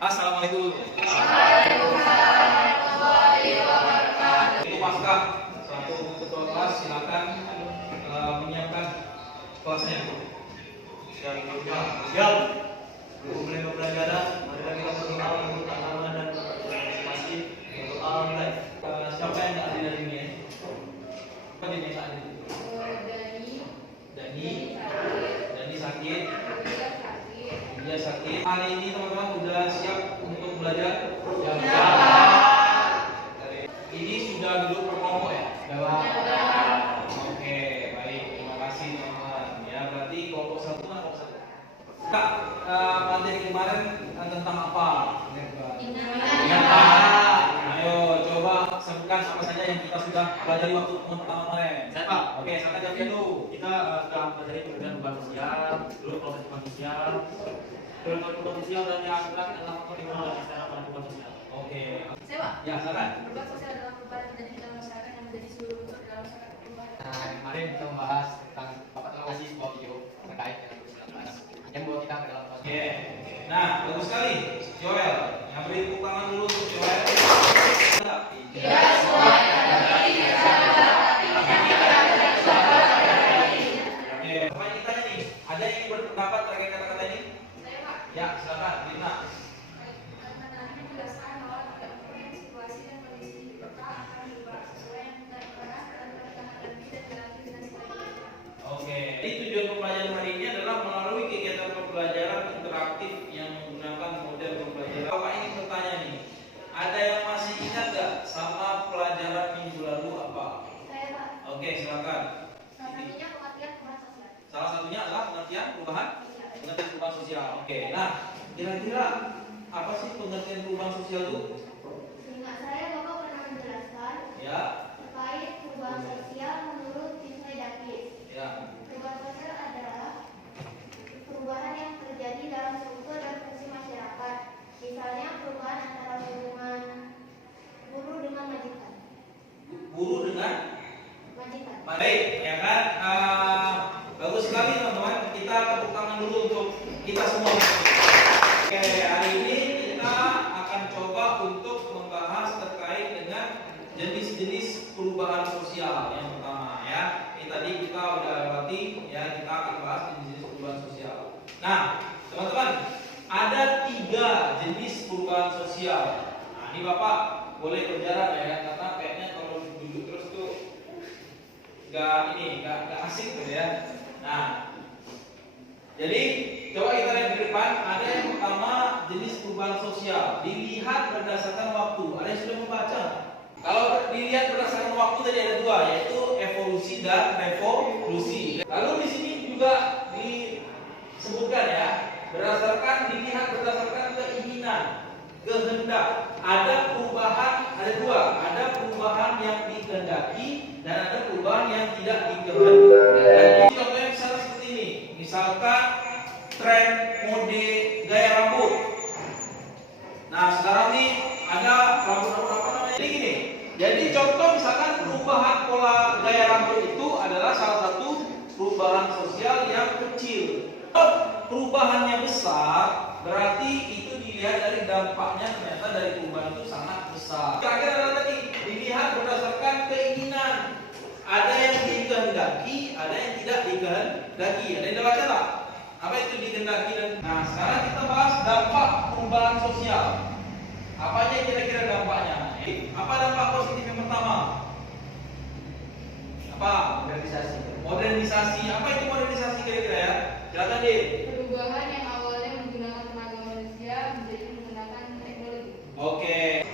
Assalamualaikum. Itu Pasca satu ketua kelas silakan menyiapkan kelasnya. Siap. Mulai pembelajaran. Mari kita berdoa untuk tanaman dan partisipasi untuk mulai. Siapa yang nggak hadir hari ini? Siapa yang nggak hadir? Dani sakit. Dia sakit. Hari ini teman-teman udah siap untuk belajar? Ya. Ini sudah duduk berkelompok ya? Oke, baik. Terima kasih teman-teman. Ya, berarti kelompok satu kan kelompok satu. Kak, materi kemarin tentang apa? Ayo coba sebutkan apa saja yang kita sudah pelajari waktu pertama kemarin. Saya Pak. Oke, silakan jawab dulu. Kita sudah mempelajari pengertian perubahan sosial, dulu proses perubahan sosial, perubahan sosial dan yang terakhir adalah faktor lingkungan dan istilah perubahan sosial. Oke. Saya Pak. Ya, silakan. Perubahan sosial adalah perubahan yang terjadi dalam masyarakat yang menjadi seluruh unsur dalam masyarakat perubahan. Kemarin kita membahas tentang Bapak telah kasih sebuah video terkait dengan COVID-19 yang membawa kita ke dalam fase. Oke. Nah, bagus sekali. Joel, yang beri tepuk tangan dulu untuk Joel. Tidak semua yang terjadi di masyarakat, tapi tidak Oke, pertanyaan kita nih, ada yang berpendapat terkait kata-kata ini? Saya Pak. Ya, silakan, Dina. Karena menjelaskan bahwa tergantung situasi dan kondisi di kota akan berubah sesuai yang kita bahas dan perkembangan dan dilatih dengan sebaiknya. Oke, jadi tujuan pembelajaran hari ini adalah melalui kegiatan pembelajaran interaktif yang menggunakan model pembelajaran. Bapak ingin bertanya nih, ada yang masih ingat gak sama pelajaran minggu lalu apa? Saya Pak. Oke, silakan. Salah satunya kematian perubahan sosial. Salah satunya adalah pengertian perubahan sosial. Oke, nah kira-kira apa sih pengertian perubahan sosial itu? Seingat saya Bapak pernah menjelaskan Ya, terkait perubahan sosial menurut Cisne Dakis. ya. Perubahan sosial adalah perubahan yang terjadi dalam struktur dan fungsi masyarakat. Misalnya perubahan antara hubungan buruh dengan majikan. Buruh dengan Majikan. baik, ya kan? Bagus sekali teman-teman. Kita tepuk tangan dulu untuk kita semua. Oke, hari ini kita akan coba untuk membahas terkait dengan jenis-jenis perubahan sosial yang pertama ya. Ini tadi kita udah lewati ya, kita akan bahas jenis-jenis perubahan sosial. Nah, teman-teman, ada 3 jenis perubahan sosial. Nah, ini Bapak boleh berjalan ya, karena kayaknya kalau duduk terus tuh nggak asik gitu ya. Nah, jadi coba kita lihat di depan. Ada yang pertama jenis perubahan sosial. Dilihat berdasarkan waktu. Ada yang sudah membaca? Kalau dilihat berdasarkan waktu tadi ada 2, yaitu evolusi dan revolusi. Lalu di sini juga disebutkan ya, dilihat berdasarkan keinginan, kehendak. Ada perubahan, ada 2. Ada perubahan yang dikehendaki dan ada perubahan yang tidak dikehendaki. Contohnya misalnya seperti ini. Misalkan tren mode gaya rambut. Nah, sekarang nih ada rambut apa namanya? Jadi gini. Jadi contoh misalkan perubahan pola gaya rambut itu adalah salah satu perubahan sosial yang kecil. Perubahannya besar, berarti itu dilihat dari dampaknya, ternyata dari perubahan itu sangat besar. Terakhir adalah tadi dilihat berdasarkan keinginan. Ada yang dikehendaki, ada yang tidak dikehendaki. Ada yang baca tak? Apa itu dikehendaki dan nah, sekarang kita bahas dampak perubahan sosial. Apa aja kira-kira dampaknya? Apa dampak positif yang pertama? Apa? Modernisasi. Apa itu modernisasi kira-kira ya? Silakan deh. Perubahan yang awalnya menggunakan tenaga manusia menjadi menggunakan teknologi. Oke.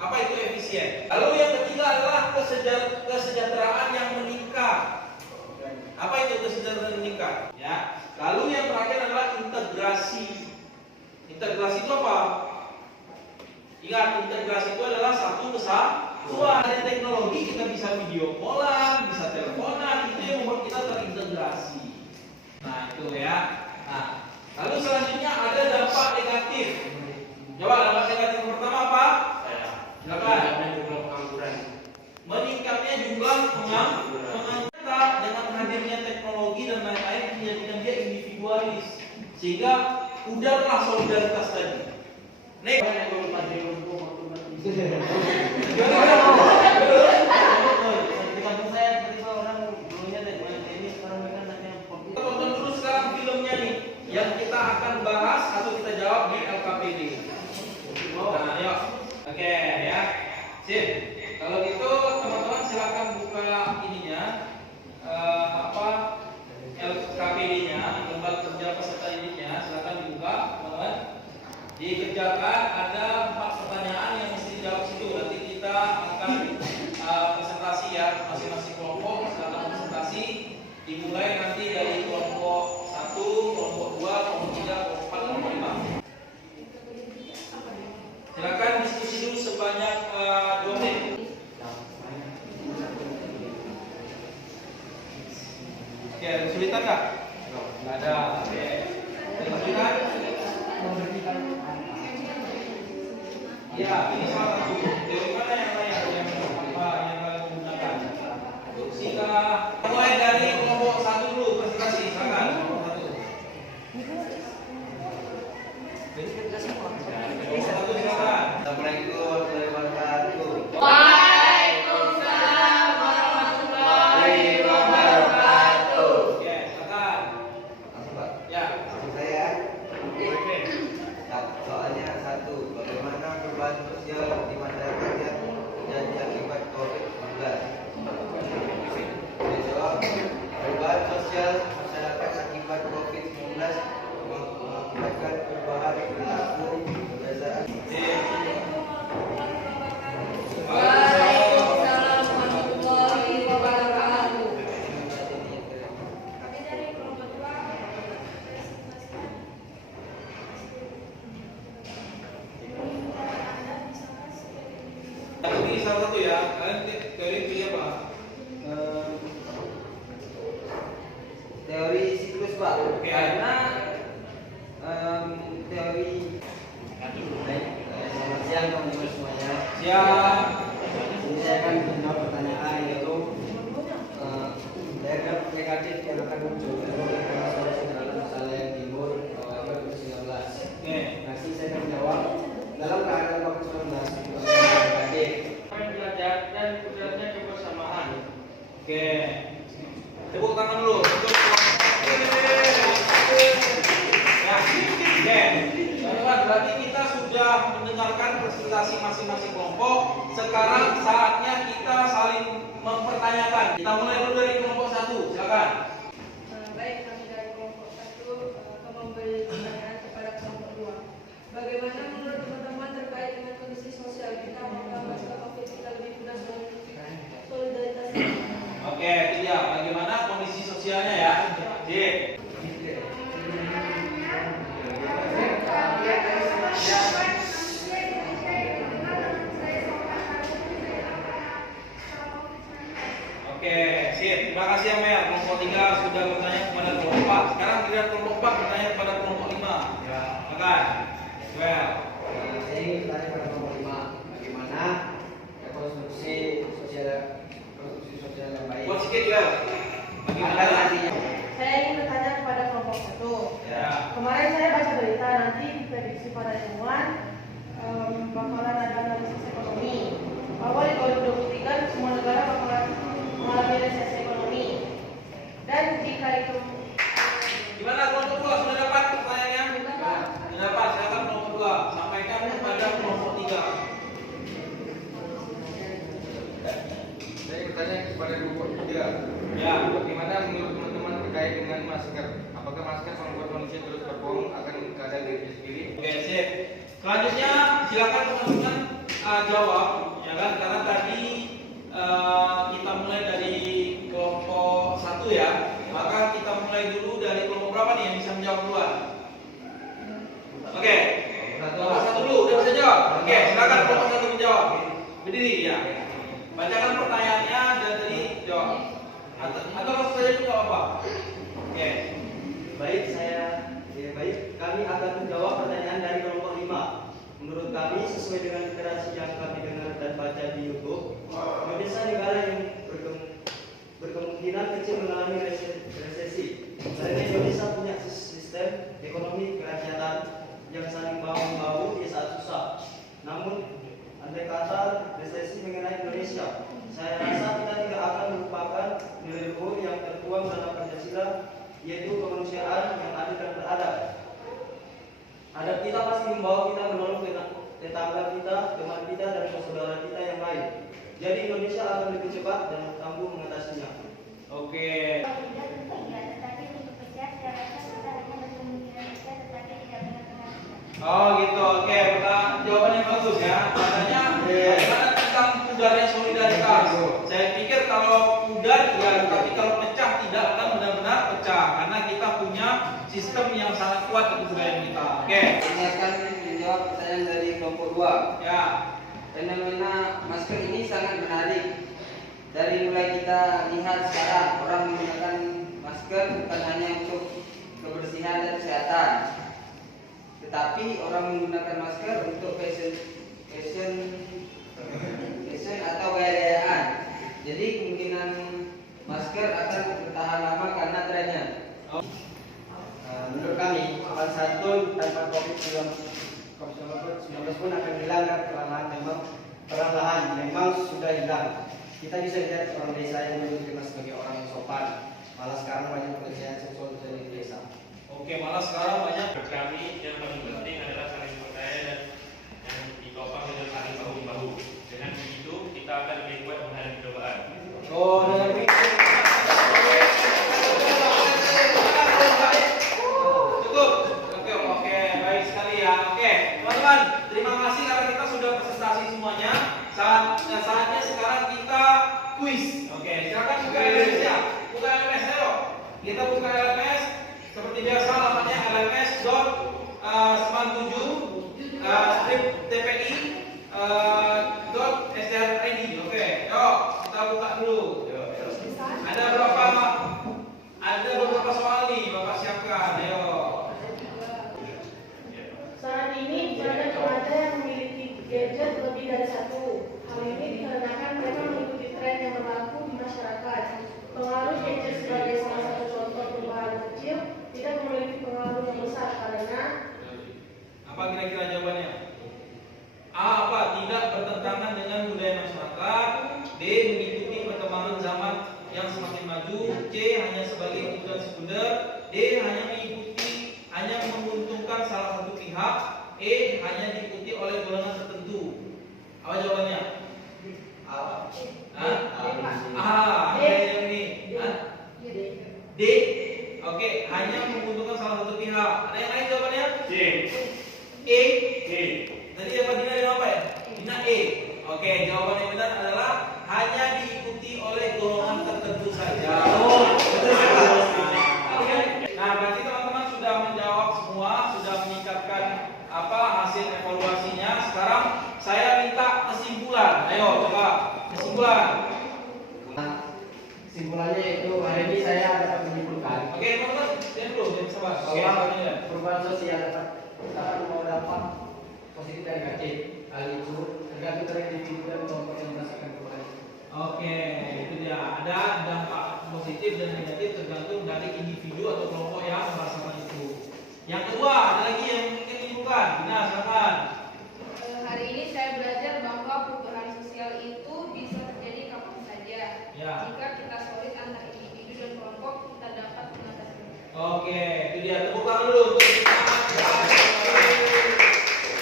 Apa itu efisien? Lalu yang ketiga adalah kesejahteraan yang meningkat. Apa itu kesejahteraan yang meningkat? Ya. Lalu yang terakhir adalah integrasi. Integrasi itu apa? Ingat, integrasi itu adalah satu kesatuan. Dari teknologi kita bisa video callan, bisa teleponan, itu yang membuat kita terintegrasi. Nah, itu ya. Nah, lalu selanjutnya ada dampak negatif. Coba dampak negatif yang pertama apa? Silakan. Meningkatnya jumlah pengangguran. Dengan hadirnya teknologi dan lain-lain menjadikan dia individualis, sehingga udarlah solidaritas tadi. Nih. Tonton dulu sekarang filmnya nih, yang kita akan bahas atau kita jawab di LKPD. Nah, ayo. Oke, ya. Sip. Kalau gitu teman-teman silakan buka ininya, LKPD-nya, lembar kerja peserta didiknya, silakan dibuka, teman-teman. Dikerjakan ada 4 pertanyaan yang mesti dijawab situ. Nanti kita akan presentasi ya, masing-masing kelompok silakan presentasi. Dimulai nanti dari kelompok 1, kelompok 2, kelompok 3, kelompok 4, kelompok 5. Silakan diskusi dulu sebanyak 2 menit. Oke, ada kesulitan nggak? Nggak ada. Oke. Ada kesulitan? Ya, ini salah satu. Dari mana yang layak yang kalian gunakan? Sehingga mulai dari kelompok 1 dulu presentasi. Silakan kelompok 1. Kelompok 1 silakan. Assalamualaikum warahmatullahi wabarakatuh. Waalaikumsalam warahmatullahi wabarakatuh. Oke, silakan. Langsung Pak. Ya. Langsung saya. Soalnya 1. Bagaimana perubahan sosial di masyarakat yang terjadi akibat COVID-19? Jawab. Perubahan sosial masyarakat akibat COVID-19 mengakibatkan perubahan perilaku kebiasaan. Waalaikumsalam warahmatullahi wabarakatuh. Kami dari kelompok 2 Yang ini salah satu ya. Kalian pilih apa? Teori siklus Pak. Oke. Karena teori. Baik, selamat siang teman-teman semuanya. Siap. Ini saya akan menjawab pertanyaan yaitu diagram negatif yang akan muncul karena saudara-saudara masalah yang timbul COVID-19. Oke. Nanti saya akan menjawab dalam keadaan COVID-19 negatif. Belajar dan kudratnya kebersamaan. Oke. Tepuk tangan dulu. Ya. Oke. Teman-teman, berarti kita sudah mendengarkan presentasi masing-masing kelompok. Sekarang saatnya kita saling mempertanyakan. Kita mulai dulu dari kelompok 1. Silakan. Baik, kami dari kelompok 1 akan memberi pertanyaan kepada kelompok 2. Bagaimana menurut teman-teman terkait dengan kondisi sosial kita apabila masalah COVID kita lebih mudah mengikuti solidaritas? Oke, itu dia. Bagaimana kondisi sosialnya ya? Sip. Oke, sip. Terima kasih ya Mel. Kelompok 3 sudah bertanya kepada kelompok 4. Sekarang giliran kelompok 4 bertanya kepada kelompok 5. Ya, silakan. Well. Saya ingin bertanya pada kelompok 5. Bagaimana rekonstruksi sosial yang baik? Buat sedikit ya. Bagaimana? Saya ingin bertanya kepada kelompok 1. Ya. Kemarin saya baca berita nanti diprediksi para ilmuwan bakalan ada krisis ekonomi. Bahwa di 2023 semua negara bakalan mengalami resesi ekonomi. Dan jika itu Gimana kelompok 2 sudah dapat pertanyaannya? Sudah dapat. Silakan kelompok 2 sampaikan kepada kelompok 3. Saya bertanya kepada kelompok 3. Ya. Bagaimana menurut teman-teman terkait dengan masker? Apakah masker membuat manusia terus berbohong akan keadaan dirinya sendiri? Oke, sip. Selanjutnya silakan teman-teman jawab, ya kan? Karena tadi kita mulai dari kelompok 1 ya. Maka kita mulai dulu dari kelompok berapa nih yang bisa menjawab duluan? Oke. Kelompok 1 dulu, udah bisa jawab? Oke, silakan kelompok 1 menjawab. Berdiri ya. Bacakan pertanyaannya dan tadi jawab. Atau langsung saja itu jawab apa? Oke. Baik, kami akan menjawab pertanyaan dari kelompok 5. Menurut kami, sesuai dengan literasi yang kami dengar dan baca di YouTube, Indonesia negara yang berkemungkinan kecil mengalami resesi. Karena Indonesia punya sistem ekonomi kerakyatan yang saling bahu-membahu di saat susah. andai kata resesi mengenai Indonesia. Saya rasa kita tidak akan melupakan nilai luhur yang tertuang dalam Pancasila, yaitu kemanusiaan yang adil dan beradab. Adab kita pasti membawa kita menolong tetangga kita, teman kita, dan saudara kita yang lain. Jadi Indonesia akan lebih cepat dan tangguh mengatasinya. Oke. Tidak tentu iya, tetapi untuk pecah saya rasa kita hanya berkemungkinan pecah tetapi tidak benar-benar. Oh gitu, oke. Jawabannya bagus ya. Katanya bagaimana tentang pudarnya solidaritas. Saya pikir kalau pudar ya, tapi kalau pecah tidak akan benar-benar pecah karena kita punya sistem yang sangat kuat di budaya kita. Oke. Ini akan menjawab pertanyaan dari kelompok 2. Ya. Fenomena masker ini sangat menarik. Dari mulai kita lihat sekarang orang menggunakan masker bukan hanya untuk kebersihan dan kesehatan, tetapi orang menggunakan masker untuk fashion atau gaya-gayaan. Jadi kemungkinan masker akan bertahan lama karena trennya. Menurut kami, soal santun tanpa COVID-19 pun akan hilang perlahan memang sudah hilang. Kita bisa lihat orang desa yang dulu dikenal sebagai orang yang sopan, malah sekarang banyak pelecehan seksual terjadi di desa. Oke, malah sekarang banyak. Kami yang paling penting adalah saling percaya dan yang ditopang dengan saling bahu-bahu. Dengan begitu kita akan lebih kuat menghadapi cobaan. Oh, dengan begitu. Cukup. Oke, baik sekali ya. Oke, teman-teman, terima kasih karena kita sudah presentasi semuanya. Saatnya sekarang kita kuis. Oke, silakan buka LMS ya. Buka LMS ayo. Kita buka LMS seperti biasa, alamatnya lms.tpi.str.id. Oke, yuk kita buka dulu. Ada beberapa soal nih, Bapak siapkan. Ayo. Saat ini banyak remaja yang memiliki gadget lebih dari satu. Hal ini dikarenakan mereka mengikuti tren yang berlaku di masyarakat. Pengaruh gadget sebagai salah satu contoh perubahan kecil tidak memiliki pengaruh yang besar karena Apa kira-kira jawabannya? A. Apa? Tidak bertentangan dengan budaya masyarakat. B. Mengikuti perkembangan zaman yang semakin maju. C. Hanya sebagai kebutuhan sekunder. D. Hanya menguntungkan salah satu pihak. E. Hanya diikuti oleh golongan tertentu. Apa jawabannya? Yang ini. D. Oke, hanya menguntungkan salah satu pihak. Ada yang lain jawabannya? C. E. Tadi apa Dina apa ya? Dina E. Oke, jawaban yang benar adalah hanya diikuti oleh golongan tertentu saja. Betul sekali. Nah, berarti teman-teman sudah menjawab semua, sudah menyiapkan hasil evaluasinya. Sekarang saya minta kesimpulan. Ayo coba kesimpulan. Kesimpulannya itu hari ini saya dapat menyimpulkan Oke, teman-teman, diam dulu, jangan sabar. bahwa perubahan sosial dapat membawa dampak positif dan negatif. Hal itu tergantung dari individu dan kelompok yang merasakan perubahan. Oke, itu dia. Ada dampak positif dan negatif tergantung dari individu atau kelompok yang merasakan itu. Yang kedua, ada lagi yang mungkin dibuka. Nah, silakan. Hari ini saya belajar bahwa perubahan sosial itu bisa terjadi kapan saja. Ya. Jika kita solid antar individu dan kelompok, kita dapat mengatasinya. Oke, itu dia. Tepuk tangan dulu untuk kita.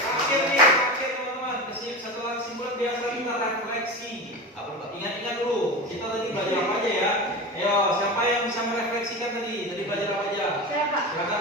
Akhir teman-teman. Setelah kesimpulan biasa kita refleksi. Ingat-ingat dulu. Kita tadi belajar apa aja ya? Ayo, siapa yang bisa merefleksikan tadi? Tadi belajar apa aja? saya Pak. Silakan